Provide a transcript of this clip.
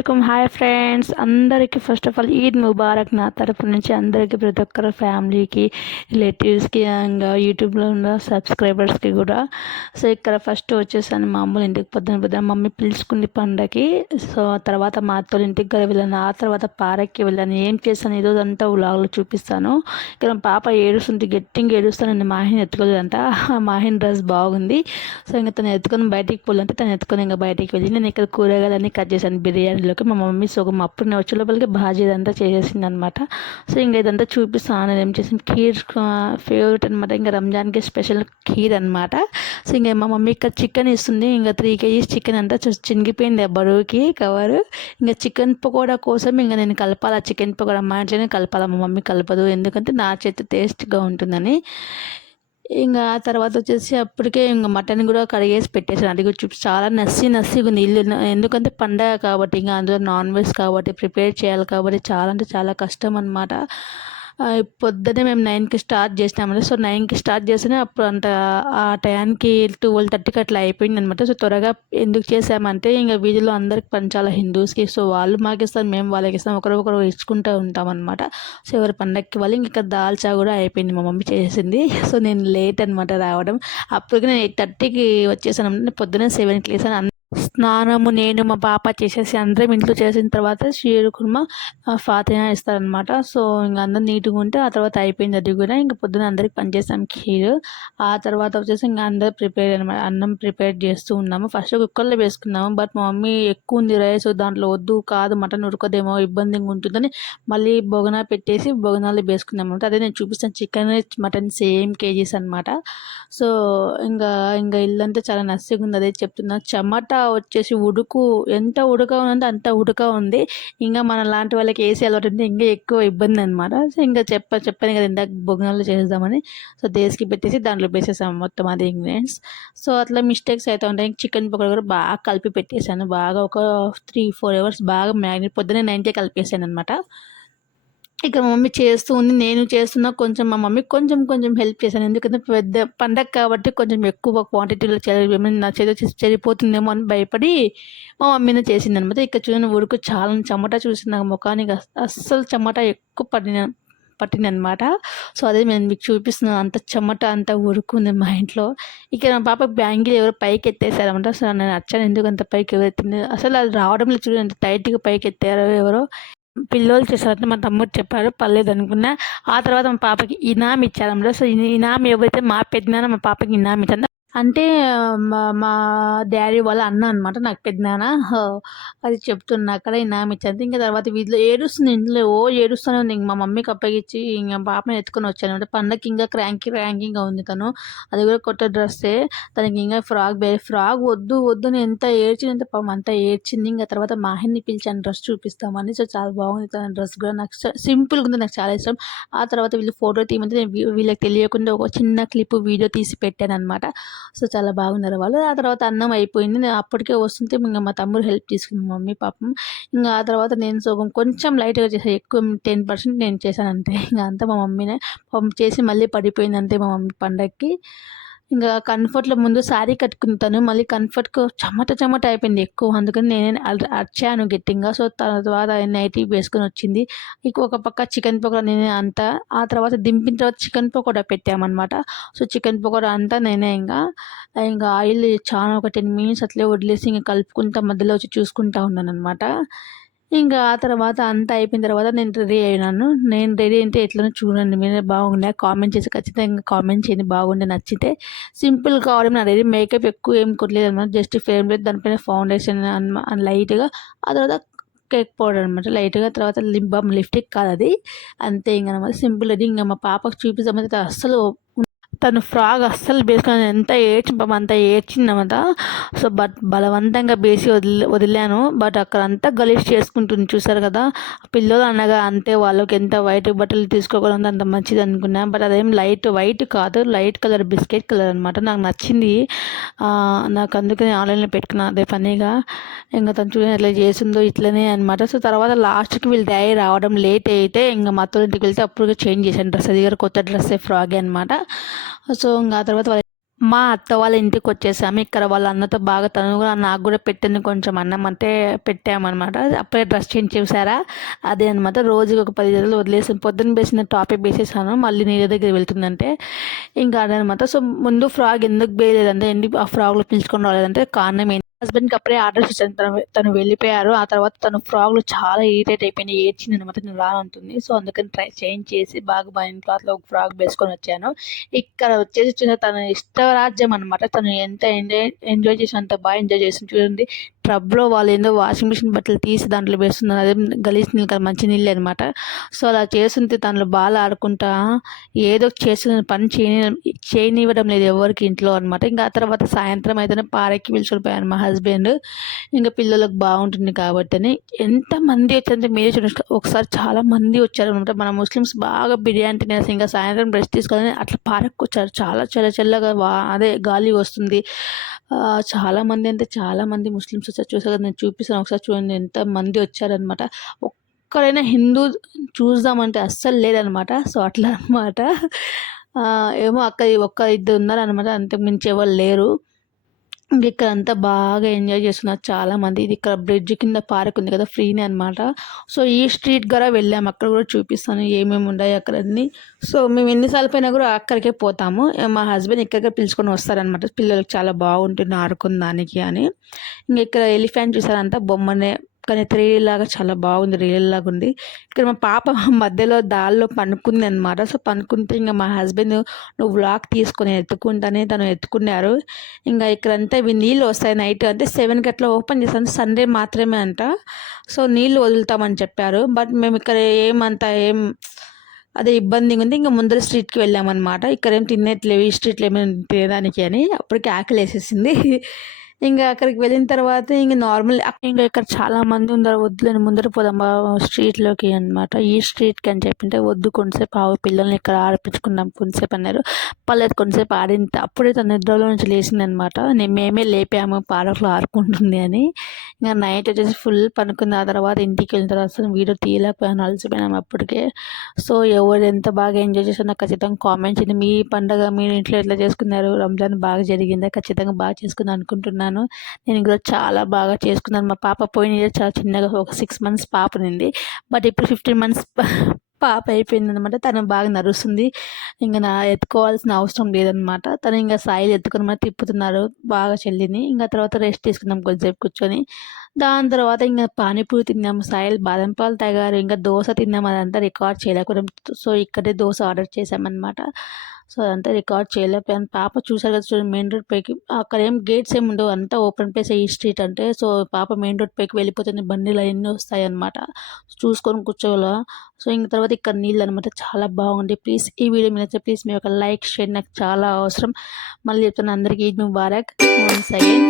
అలైకుమ్ hi friends. అందరికీ first of all Eid Mubarak నా తరపు నుంచి అందరికీ ప్రతి ఒక్కరు ఫ్యామిలీకి రిలేటివ్స్కి ఇంకా యూట్యూబ్లో ఉన్న సబ్స్క్రైబర్స్కి కూడా. సో ఇక్కడ ఫస్ట్ వచ్చేసాను మా అమ్మలు ఇంటికి పొద్దున పొద్దున. మమ్మీ పిలుచుకుంది పండగకి సో తర్వాత మా అత్తలు ఇంటికి కూడా వెళ్ళాను. ఆ తర్వాత పారక్కి వెళ్ళాను. ఏం చేశాను? ఈరోజు అంతా వ్లాగ్లో చూపిస్తాను. ఇక్కడ పాప ఏడుస్తుంది. గట్టింగ్ ఏడుస్తాను మాహిని ఎత్తుకోలేదంట. మాహిని డ్రెస్ బాగుంది. సో ఇంకా తను ఎత్తుకొని బయటికి పోలంటే తను ఎత్తుకొని ఇంకా బయటికి వెళ్ళి నేను ఇక్కడ కూరగాయలన్నీ కట్ చేశాను. లోపలికి మా మమ్మీ సగం అప్పుడు వచ్చే లోపలికి బాజీ ఇదంతా చేసేసింది అనమాట సో ఇంకా ఇదంతా చూపిస్తాను ఏం చేసింది ఖీర్ ఫేవరెట్ అనమాట ఇంకా రంజాన్కి స్పెషల్ ఖీర్ అనమాట సో ఇంకా మా మమ్మీ ఇక్కడ చికెన్ ఇస్తుంది. ఇంకా త్రీ కేజీస్ చికెన్ అంతా చినిగిపోయింది ఆ బరువుకి కవర్ ఇంకా చికెన్ పకోడా కోసం ఇంకా నేను కలపాలి. ఆ చికెన్ పకోడా మా ఇంట్లోనే కలపాలి. మా మమ్మీ కలపదు. ఎందుకంటే నా చేతి టేస్ట్గా ఉంటుందని. ఇంకా ఆ తర్వాత వచ్చేసి అప్పటికే ఇంకా మటన్ కూడా కడిగేసి పెట్టేసాను అది కూడా చాలా నస్సి నస్సిగా ఉంది ఇల్లు ఎందుకంటే పండగ కాబట్టి ఇంకా అందులో నాన్ వెజ్ కాబట్టి ప్రిపేర్ చేయాలి కాబట్టి చాలా అంటే చాలా కష్టం అనమాట పొద్దున్నే మేము నైన్కి స్టార్ట్ చేసినామంటే సో నైన్కి స్టార్ట్ చేస్తేనే అప్పుడు అంత ఆ టైంకి ట్వెల్వ్ థర్టీకి అట్లా అయిపోయింది అనమాట సో త్వరగా ఎందుకు చేసామంటే ఇంకా వీధిలో అందరికి పంచాలి హిందూస్కి. సో వాళ్ళు మాకు ఇస్తారు మేము వాళ్ళకి ఇస్తాం ఒకరొకరు ఇచ్చుకుంటూ ఉంటాం అనమాట సో ఎవరి పండగకి వాళ్ళు ఇంకా దాల్చా కూడా అయిపోయింది. మా మమ్మీ చేసింది. సో నేను లేట్ అనమాట రావడం. అప్పటికి నేను ఎయిట్ థర్టీకి వచ్చేసాను పొద్దున్నే సెవెన్కి లేసాను. స్నానము నేను మా పాప చేసేసి అందరం ఇంట్లో చేసిన తర్వాత షీర్ కుర్మా ఫాతిహా ఇస్తారనమాట సో ఇంకా అందరం నీట్గా ఉంటే ఆ తర్వాత అయిపోయింది అది కూడా. ఇంకా పొద్దున అందరికి పనిచేసాం ఖీర్. ఆ తర్వాత వచ్చేసి ఇంకా అందరు ప్రిపేర్ అనమాట అన్నం ప్రిపేర్ చేస్తూ ఉన్నాము. ఫస్ట్ కుక్కర్లో వేసుకున్నాము. బట్ మా మమ్మీ ఎక్కువ ఉంది రైస్ దాంట్లో వద్దు కాదు మటన్ ఉడకదేమో ఇబ్బందిగా ఉంటుందని మళ్ళీ బొగన పెట్టేసి బొగనాలు వేసుకున్నాము అదే నేను చూపిస్తాను. చికెన్ మటన్ సేమ్ కేజీస్ అనమాట సో ఇంకా ఇంకా ఇల్లంతా చాలా నచ్చిగా ఉంది. అదే చెప్తున్నా. చమట వచ్చేసి ఉడుకు ఎంత ఉడక ఉందో అంత ఉడక ఉంది. ఇంకా మన లాంటి వాళ్ళకి ఏసీ అలవాటు ఉంటే ఇంకా ఎక్కువ ఇబ్బంది అనమాట సో ఇంకా చెప్ప చెప్పాను కదా ఇందాక భోగనాలు చేద్దామని సో దేశకి పెట్టేసి దాంట్లో వేసేసాము మొత్తం అది ఇంగ్రీడియంట్స్ సో అట్లా మిస్టేక్స్ అయితే ఉంటాయి. చికెన్ పకోడీ కూడా బాగా కలిపి పెట్టేశాను. బాగా ఒక త్రీ ఫోర్ అవర్స్ బాగా మ్యాగ్నెట్ పొద్దున్నే నైన్టీ కలిపేసాను అనమాట ఇక మా మమ్మీ చేస్తూ ఉంది నేను చేస్తున్నా కొంచెం మా మమ్మీ కొంచెం కొంచెం హెల్ప్ చేశాను. ఎందుకంటే పెద్ద పండగ కాబట్టి కొంచెం ఎక్కువ క్వాంటిటీలో ఏమైనా నా చేతి చెడిపోతుందేమో అని భయపడి మా మమ్మీనే చేసింది అనమాట ఇక్కడ చూసిన ఉడుకు చాలా చెమట చూసింది. నాకు ముఖానికి అస్సలు చెమట ఎక్కువ పడిన పట్టిందనమాట సో అదే నేను మీకు చూపిస్తున్నాను. అంత చెమట అంత ఉరుకుంది మా ఇంట్లో. ఇక నా పాప బ్యాంగిల్ ఎవరో పైకి ఎత్తేసారనమాట సో నేను నచ్చాను. ఎందుకు అంత పైకి ఎవరు అసలు అది రావడంలో చూడండి టైట్గా పైకి ఎత్తారో ఎవరో. పిల్లోలు చేశారంటే మా తమ్ముడు చెప్పారు పర్లేదు అనుకున్నా. ఆ తర్వాత మా పాపకి ఇనాం ఇచ్చారన్నమాట సో ఇనామ్ ఎవరైతే మా పెద్దనాన్న మా పాపకి ఇనామ్ ఇచ్చారు. అంటే మా మా డాడీ వాళ్ళ అన్న అనమాట నాకు పెద్దనాన్న అది చెప్తున్నా అక్కడ ఇనాం ఇచ్చాను ఇంకా తర్వాత వీధిలో ఏడుస్తుంది ఇంట్లో ఓ ఏడుస్తూనే ఉంది. ఇంక మా మమ్మీకి అప్పగించి ఇంకా పాపని ఎత్తుకొని వచ్చాను. అంటే పండగకి ఇంకా క్రాంకీ ర్యాంకింగ్గా ఉంది తను. అది కూడా కొత్త డ్రెస్సే. తనకి ఇంకా ఫ్రాక్ బే ఫ్రాక్ వద్దు వద్దు నేను ఎంత ఏడ్చింది పాపం అంతా ఏడ్చింది. ఇంకా తర్వాత మాహిని పిలిచాను డ్రెస్ చూపిస్తామని. సో చాలా బాగుంది తన డ్రెస్ కూడా. నాకు సింపుల్గా ఉంది. నాకు చాలా ఇష్టం. ఆ తర్వాత వీళ్ళు ఫోటో తీయమంటే నేను వీళ్ళకి తెలియకుండా ఒక చిన్న క్లిప్ వీడియో తీసి పెట్టాను అనమాట సో చాలా బాగున్నారు వాళ్ళు. ఆ తర్వాత అన్నం అయిపోయింది. నేను అప్పటికే వస్తుంటే ఇంకా మా తమ్ముడు హెల్ప్ తీసుకుంది. మమ్మీ పాపం ఇంకా ఆ తర్వాత నేను సగం కొంచెం లైట్గా చేసాను ఎక్కువ టెన్ పర్సెంట్ నేను చేశాను అంతే ఇంకా అంతా మా మమ్మీనే. చేసి మళ్ళీ పడిపోయింది అంతే మా మమ్మీ పండగకి ఇంకా కంఫర్ట్లో ముందు శారీ కట్టుకుంటాను. మళ్ళీ కంఫర్ట్కు చెమట చెమట అయిపోయింది ఎక్కువ. అందుకని నేను అర్చాను గట్టిగా. సో తర్వాత నైటీ వేసుకొని వచ్చింది. ఇక ఒక పక్క చికెన్ పకోడా నేనే అంతా ఆ తర్వాత దింపిన తర్వాత చికెన్ పకోడా పెట్టామన్నమాట. సో చికెన్ పకోడా అంతా నేనే ఇంకా ఇంకా ఆయిల్ చాలా ఒక టెన్ మినిట్స్ అట్లే వదిలేసి ఇంకా కలుపుకుంటా మధ్యలో వచ్చి చూసుకుంటా ఉన్నాను అనమాట ఇంకా ఆ తర్వాత అంతా అయిపోయిన తర్వాత నేను రెడీ అయినాను. నేను రెడీ అయితే ఎట్లనో చూడండి మీరే బాగుండే కామెంట్ చేసి ఖచ్చితంగా కామెంట్ చేయండి బాగుండే నచ్చితే. సింపుల్ కావడం నా రెడీ మేకప్ ఎక్కువ ఏం కొట్టలేదు అనమాట జస్ట్ ఫేమ్ లేదు దానిపైన ఫౌండేషన్ లైట్గా ఆ తర్వాత కేక్ పౌడర్ అనమాట లైట్గా తర్వాత లిప్ బామ్ లిప్స్టిక్ కాదు అది. అంతే ఇంకా అనమాట సింపుల్ అది. ఇంకా మా పాపకు చూపిస్తామంటే అస్సలు తను ఫ్రాగ్ అస్సలు బేసుకొని ఎంత ఏడ్చి పాపం అంత ఏడ్చిందన్నమాట సో బట్ బలవంతంగా బేసి వదిలి వదిలాను. బట్ అక్కడ అంతా గలీజ్ చేసుకుంటుంది చూసారు కదా. పిల్లలు అనగా అంతే వాళ్ళకి ఎంత వైట్ బట్టలు తీసుకోకూడదు అంత మంచిది అనుకున్నా. బట్ అదేం లైట్ వైట్ కాదు. లైట్ కలర్ బిస్కెట్ కలర్ అనమాట. నాకు నచ్చింది. నాకు అందుకని ఆన్లైన్లో పెట్టుకున్నా. అదే పనిగా ఇంకా తను చూడండి ఎట్లా చేసిందో ఇట్లనే అనమాట. సో తర్వాత లాస్ట్కి వీళ్ళు డాడీ రావడం లేట్ అయితే ఇంకా మా ఇంటికి వెళ్తే అప్పుడు చేంజ్ చేశాను. డ్రెస్ అది కొత్త డ్రెస్సే ఫ్రాగే అనమాట. సో ఇంకా తర్వాత మా అత్త వాళ్ళ ఇంటికి వచ్చేసాము. ఇక్కడ వాళ్ళ అన్నతో బాగా తను కూడా నాకు కూడా పెట్టింది కొంచెం అన్నం అంటే పెట్టామన్నమాట. అప్పుడే డ్రెస్ చేంజ్ చూసారా అదే అనమాట రోజుకి ఒక పది రోజులు వదిలేసి. పొద్దున్న వేసిన టాపిక్ వేసేసాను. మళ్ళీ నీళ్ళ దగ్గర వెళ్తుందంటే ఇంకా అదనమాట సో ముందు ఫ్రాగ్ ఎందుకు వేయలేదంటే ఎందుకు ఆ ఫ్రాగ్లో పిలుచుకొని రాలేదంటే కారణం ఏంటి హస్బెండ్కి అప్పుడే ఆర్డర్ ఇచ్చాను తను తను వెళ్ళిపోయారు. ఆ తర్వాత తను ఫ్రాక్లు చాలా ఇరిటేట్ అయిపోయింది ఏడ్చింది అనమాట. నేను రానంటుంది. సో అందుకని ట్రై చేంజ్ చేసి బాగా బయన్ క్లాత్లో ఒక ఫ్రాక్ వేసుకొని వచ్చాను. ఇక్కడ వచ్చేసి చూసా తన ఇష్టరాజ్యం అనమాట. తను ఎంత ఎంజాయ్ ఎంజాయ్ చేసి అంత బాగా ఎంజాయ్ చేసి చూడండి ట్రబ్లో వాళ్ళు ఏందో వాషింగ్ మిషన్ బట్టలు తీసి దాంట్లో వేస్తున్నారు. అదే గలీజ్ నీళ్ళు కదా మంచి నీళ్ళు అనమాట సో అలా చేస్తుంటే దాంట్లో బాగా ఆడుకుంటా ఏదో చేసిన పని చేయని చేయనివ్వడం లేదు ఎవరికి ఇంట్లో అనమాట ఇంకా ఆ తర్వాత సాయంత్రం అయితేనే పారెక్కి పిలుచుకుపోయాను మా హస్బెండ్ ఇంకా పిల్లలకు బాగుంటుంది కాబట్టి అని. ఎంతమంది వచ్చారంటే మీరే చూడండి. ఒకసారి చాలా మంది వచ్చారు అనమాట మన ముస్లిమ్స్ బాగా బిర్యానీ తినేసి ఇంకా సాయంత్రం బ్రష్ తీసుకోవాలని అట్లా పార్క్ వచ్చారు. చాలా చల్ల చల్లగా అదే గాలి వస్తుంది. చాలామంది అంటే చాలామంది ముస్లిమ్స్ వచ్చారు చూసారు కదా నేను చూపిస్తాను. ఒకసారి చూడండి ఎంత మంది వచ్చారనమాట ఒక్కరైనా హిందూ చూద్దామంటే అస్సలు లేదనమాట సో అట్లా అనమాట ఏమో అక్క ఒక్క ఇద్దరు ఉన్నారనమాట అంతకు మించి ఎవరు లేరు. ఇంక ఇక్కడ అంతా బాగా ఎంజాయ్ చేస్తున్నారు చాలామంది. ఇది ఇక్కడ బ్రిడ్జ్ కింద పార్క్ ఉంది కదా ఫ్రీనే అనమాట సో ఈ స్ట్రీట్ ద్వారా వెళ్ళాము. అక్కడ కూడా చూపిస్తాను ఏమేమి ఉన్నాయి అక్కడ అన్ని సో మేము ఎన్నిసార్లు పోయినా కూడా అక్కడికే పోతాము. మా హస్బెండ్ ఇక్కడికే పిలుచుకొని వస్తారనమాట పిల్లలకు చాలా బాగుంటుంది ఆడుకుందానికి అని. ఇంక ఇక్కడ ఎలిఫెంట్ చూసారంతా బొమ్మనే కానీ త్రీ లాగా చాలా బాగుంది రియల్ లాగా ఉంది. ఇక్కడ మా పాప మధ్యలో దారిలో పనుకుంది అనమాట సో పనుకుంటే ఇంకా మా హస్బెండ్ నువ్వు వ్లాగ్ తీసుకొని ఎత్తుకుంటానే తను ఎత్తుకున్నారు. ఇంకా ఇక్కడంతా ఇవి నీళ్ళు వస్తాయి నైట్ అంటే సెవెన్కి అట్లా ఓపెన్ చేస్తాను సండే మాత్రమే అంట. సో నీళ్ళు వదులుతామని చెప్పారు. బట్ మేము ఇక్కడ ఏమంతా ఏం అదే ఇబ్బందిగా ఉంది. ఇంకా ముందర స్ట్రీట్కి వెళ్ళామన్నమాట. ఇక్కడ ఏం తినేట్లేవు ఈ స్ట్రీట్లో ఏమైనా తినడానికి అని. అప్పటికి ఆకలి వేసేసింది ఇంకా అక్కడికి వెళ్ళిన తర్వాత ఇంక నార్మల్ ఇంకా ఇక్కడ చాలా మంది ఉన్నారు వద్దులేని ముందర పోదాం స్ట్రీట్లోకి అనమాట ఈ స్ట్రీట్కి అని చెప్పింటే వద్దు కొంతసేపు ఆవు పిల్లల్ని ఇక్కడ ఆడిపించుకున్నాం కొంతసేపు అన్నారు. పర్లేదు కొంతసేపు ఆడింది. అప్పుడే తన నిద్రలో నుంచి లేచింది అనమాట నేను మేమే లేపాము పార్కులో ఆడుకుంటుంది అని. ఇంకా నైట్ వచ్చేసి ఫుల్ పనుకుంది. ఆ తర్వాత ఇంటికి వెళ్ళిన తర్వాత వీడియో తీయలేకపోయాను అలసిపోయినాము అప్పటికే. సో ఎవరు ఎంత బాగా ఎంజాయ్ చేశారో ఖచ్చితంగా కామెంట్ చేయండి. మీ పండగ మీ ఇంట్లో ఎట్లా చేసుకున్నారు? రంజాన్ బాగా జరిగిందా? ఖచ్చితంగా బాగా చేసుకుందాం అనుకుంటున్నాను. చేసుకున్నాను నేను కూడా చాలా బాగా చేసుకున్నాను. మా పాప పోయిన ఇయర్ చాలా చిన్నగా ఒక సిక్స్ మంత్స్ పాప నింది బట్ ఇప్పుడు ఫిఫ్టీన్ మంత్స్ పాప అయిపోయింది అనమాట తను బాగా నరుస్తుంది ఇంకా నా ఎత్తుకోవాల్సిన అవసరం లేదనమాట తను ఇంకా సాయిలు ఎత్తుకుని మరి తిప్పుతున్నారు బాగా చెల్లిని. ఇంకా తర్వాత రెస్ట్ తీసుకున్నాం కొద్దిసేపు కూర్చొని. దాని తర్వాత ఇంకా పానీపూరి తిన్నాము సాయిల్ బాదం పాలు తాగారు ఇంకా దోశ తిన్నాము అదంతా రికార్డ్ చేయలేకపోయాం సో ఇక్కడే దోశ ఆర్డర్ చేసామన్నమాట సో అదంతా రికార్డ్ చేయలేకపోయాను పాప చూసారు కదా చూడండి మెయిన్ రోడ్ పైకి. అక్కడ ఏం గేట్స్ ఏమి ఉండవు అంతా ఓపెన్ ప్లేస్ ఈ స్ట్రీట్ అంటే. సో పాప మెయిన్ రోడ్ పైకి వెళ్ళిపోతుంది బండిలు అవన్నీ వస్తాయి అనమాట చూసుకొని కూర్చోవాలా. సో ఇంక తర్వాత ఇక్కడ నీళ్ళు అనమాట చాలా బాగుంది. ప్లీజ్ ఈ వీడియో మీద ప్లీజ్ మీ యొక్క లైక్ షేర్ నాకు చాలా అవసరం. మళ్ళీ చెప్తాను అందరికీ ఈద్ ముబారక్. Once again.